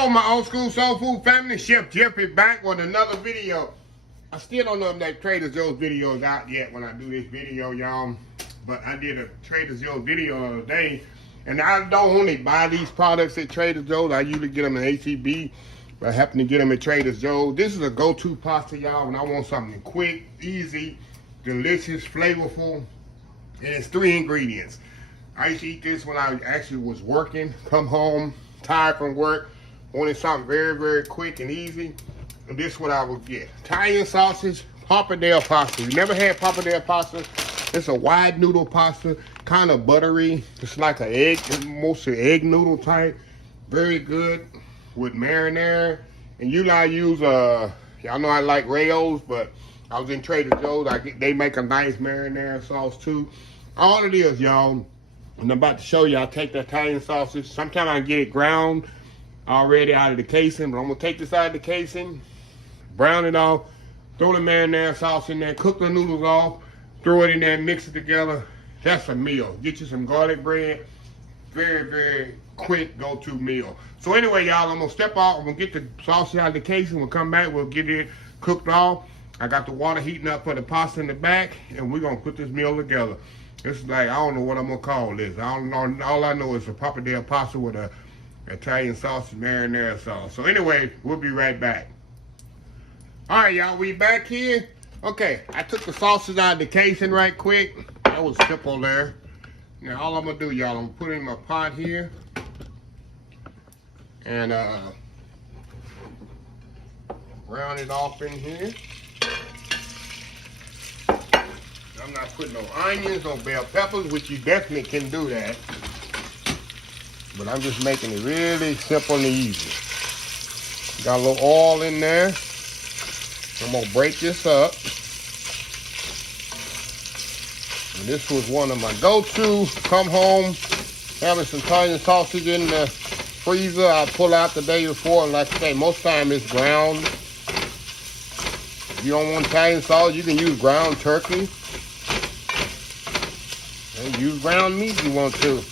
Hello, my old school soul food family. Chef Jeff is back with another video. I still don't know if that Trader Joe's video is out yet when I do this video, y'all. But I did a Trader Joe's video the other day. And I don't only buy these products at Trader Joe's. I usually get them at H-E-B. But I happen to get them at Trader Joe's. This is a go-to pasta, y'all, when I want something quick, easy, delicious, flavorful. And it's 3 ingredients. I used to eat this when I actually was working, come home, tired from work, wanted something very, very quick and easy. And this is what I would get. Italian sausage, Pappardelle pasta. You never had Pappardelle pasta? It's a wide noodle pasta, kind of buttery. It's like an egg, mostly egg noodle type. Very good with marinara. And usually I use, y'all know I like Rayo's, but I was in Trader Joe's. They make a nice marinara sauce too. All it is, y'all, and I'm about to show you, I take the Italian sausage. Sometimes I get it ground already out of the casing, but I'm gonna take this out of the casing, brown it off, throw the marinara sauce in there, cook the noodles off, throw it in there, mix it together. That's a meal. Get you some garlic bread. Very, very quick go-to meal. So anyway, y'all, I'm gonna step off. I'm gonna get the sausage out of the casing. We'll come back. We'll get it cooked off. I got the water heating up for the pasta in the back, and we're gonna put this meal together. It's like, I don't know what I'm gonna call this. I don't know. All I know is a Pappardelle pasta with a Italian sausage marinara sauce. So anyway, we'll be right back. All right, y'all, we back here. Okay, I took the sausage out of the casing right quick. That was simple there. Now all I'm gonna do, y'all, I'm gonna put it in my pot here. And round it off in here. I'm not putting no onions, no bell peppers, which you definitely can do that. But I'm just making it really simple and easy. Got a little oil in there. I'm gonna break this up. And this was one of my go-to. Come home, having some Italian sausage in the freezer. I pull out the day before, and like I say, most time it's ground. If you don't want Italian sausage, you can use ground turkey. And use ground meat if you want to.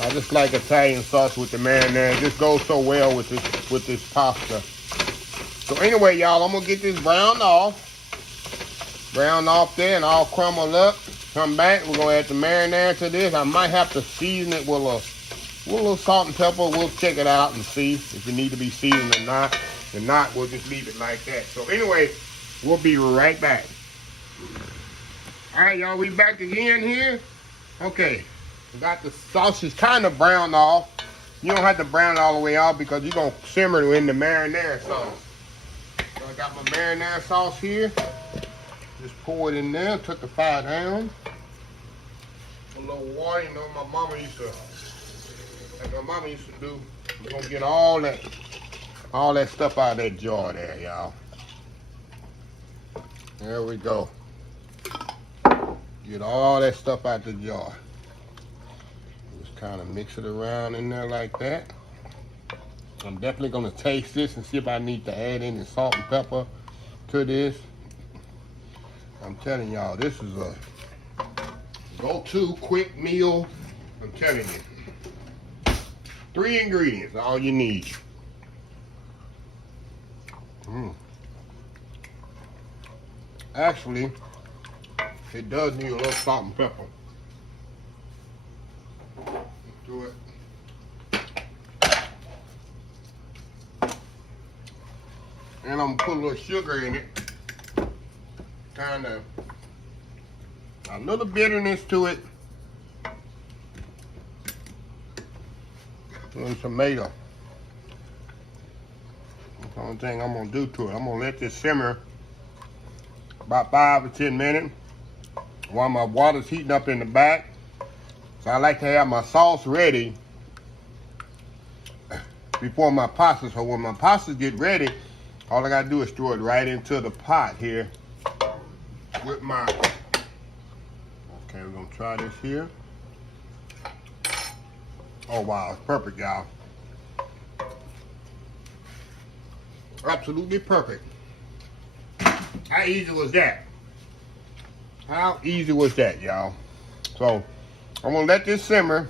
I just like Italian sauce with the marinara. It just goes so well with this pasta. So anyway, y'all, I'm gonna get this browned off there, and all crumbled up. Come back, we're gonna add the marinara to this. I might have to season it with a little salt and pepper. We'll check it out and see if it need to be seasoned or not. If not, we'll just leave it like that. So anyway, we'll be right back. All right, y'all, we back again here. Okay, we got the sausage kind of browned off. You don't have to brown it all the way off because you're gonna simmer it in the marinara sauce. So I got my marinara sauce here. Just pour it in there, took the fire down. A little water, you know, my mama used to do. We're gonna get all that stuff out of that jar there, y'all. There we go. Get all that stuff out the jar. Just kind of mix it around in there like that. I'm definitely gonna taste this and see if I need to add any salt and pepper to this. I'm telling y'all, this is a go-to quick meal. I'm telling you. 3 ingredients, all you need. Actually, it does need a little salt and pepper. Do it. And I'm gonna put a little sugar in it. Kind of a little bitterness to it. And tomato. That's the only thing I'm gonna do to it. I'm gonna let this simmer about 5 or 10 minutes while my water's heating up in the back. So I like to have my sauce ready before my pasta. So when my pastas get ready, all I gotta do is throw it right into the pot here with my, okay, we're gonna try this here. Oh wow, it's perfect, y'all. Absolutely perfect. How easy was that? How easy was that, y'all? So I'm gonna let this simmer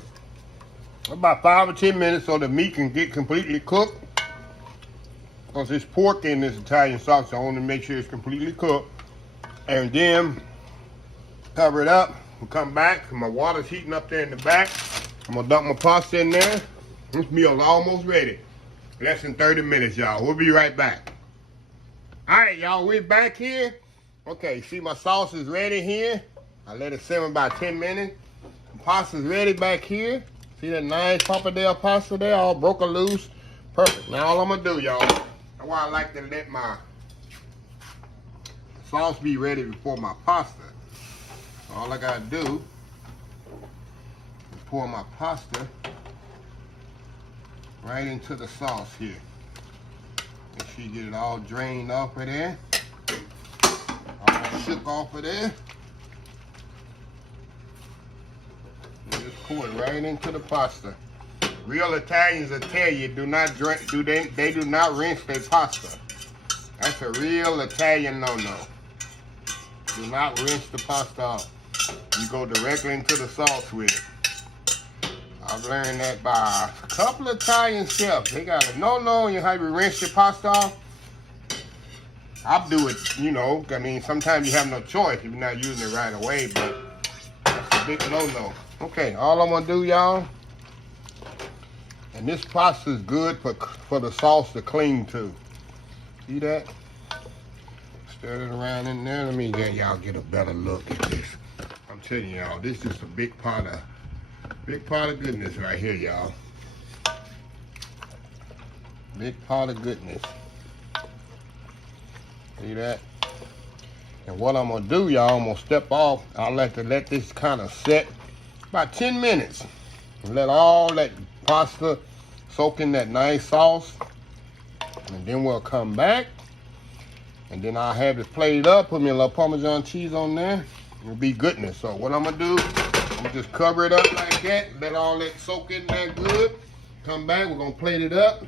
about 5 or 10 minutes so the meat can get completely cooked. Because it's pork in this Italian sauce, so I want to make sure it's completely cooked. And then cover it up. We'll come back. My water's heating up there in the back. I'm gonna dump my pasta in there. This meal is almost ready. Less than 30 minutes, y'all. We'll be right back. All right, y'all, we're back here. Okay, see my sauce is ready here. I let it simmer about 10 minutes. The pasta's ready back here. See that nice Pappardelle pasta there, all broken loose. Perfect. Now all I'm gonna do, y'all, that's why I like to let my sauce be ready before my pasta. All I gotta do is pour my pasta right into the sauce here. Make sure you get it all drained off of there. All shook off of there. And just pour it right into the pasta. Real Italians will tell you do not drink, they do not rinse their pasta. That's a real Italian no-no. Do not rinse the pasta off. You go directly into the sauce with it. I've learned that by a couple of Italian chefs. They got a no-no on how you rinse your pasta off. I'll do it, you know. I mean, sometimes you have no choice if you're not using it right away, but that's a big no-no. Okay, all I'm gonna do, y'all, and this pasta is good for the sauce to cling to. See that? Stir it around in there. Let me get y'all get a better look at this. I'm telling y'all, this is a big pot of goodness right here, y'all. Big pot of goodness. See that? And what I'm gonna do, y'all, I'm gonna step off. I'll let this kind of set about 10 minutes. Let all that pasta soak in that nice sauce. And then we'll come back. And then I'll have it plated up, put me a little Parmesan cheese on there. It'll be goodness. So what I'm gonna do, I'm gonna just cover it up like that, let all that soak in there good. Come back, we're gonna plate it up.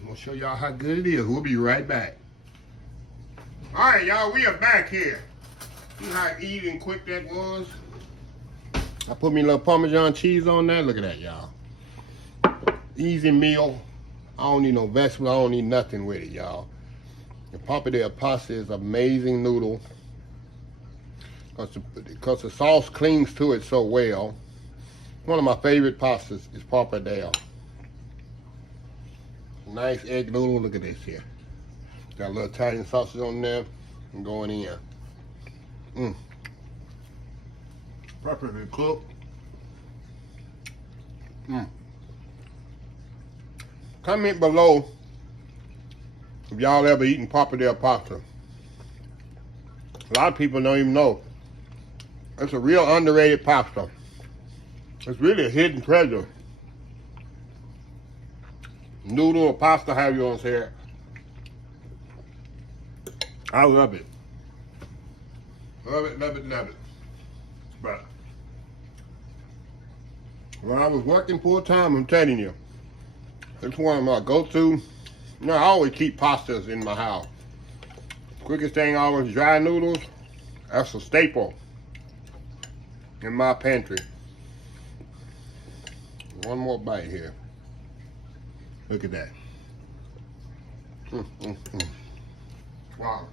I'm gonna show y'all how good it is. We'll be right back. All right, y'all, we are back here. See how easy and quick that was? I put me a little Parmesan cheese on there. Look at that, y'all. Easy meal. I don't need no vegetables. I don't need nothing with it, y'all. The Pappardelle pasta is amazing noodle because the sauce clings to it so well. One of my favorite pastas is Pappardelle. Nice egg noodle. Look at this here. Got a little Italian sausage on there and going in. Perfectly cooked. Comment below if y'all ever eaten Pappardelle pasta. A lot of people don't even know. It's a real underrated pasta. It's really a hidden treasure. Noodle or pasta, however you want to say it. I love it. Love it, love it, love it. But when I was working full time, I'm telling you, it's one of my go-to. You know, I always keep pastas in my house. Quickest thing always dry noodles. That's a staple in my pantry. One more bite here. Look at that. Wow.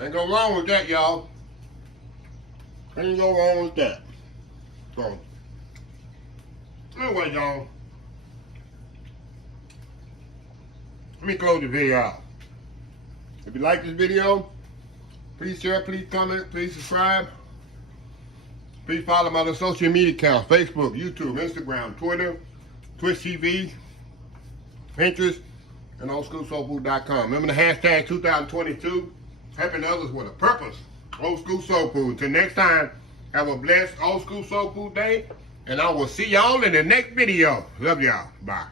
Ain't go wrong with that, y'all. Ain't go wrong with that. So, anyway, y'all. Let me close the video out. If you like this video, please share, please comment, please subscribe. Please follow my other social media accounts: Facebook, YouTube, Instagram, Twitter, Twitch TV, Pinterest, and oldschoolsoulfood.com. Remember the hashtag 2022, helping others with a purpose. Old School Soul Food. Until next time, have a blessed Old School Soul Food day, and I will see y'all in the next video. Love y'all. Bye.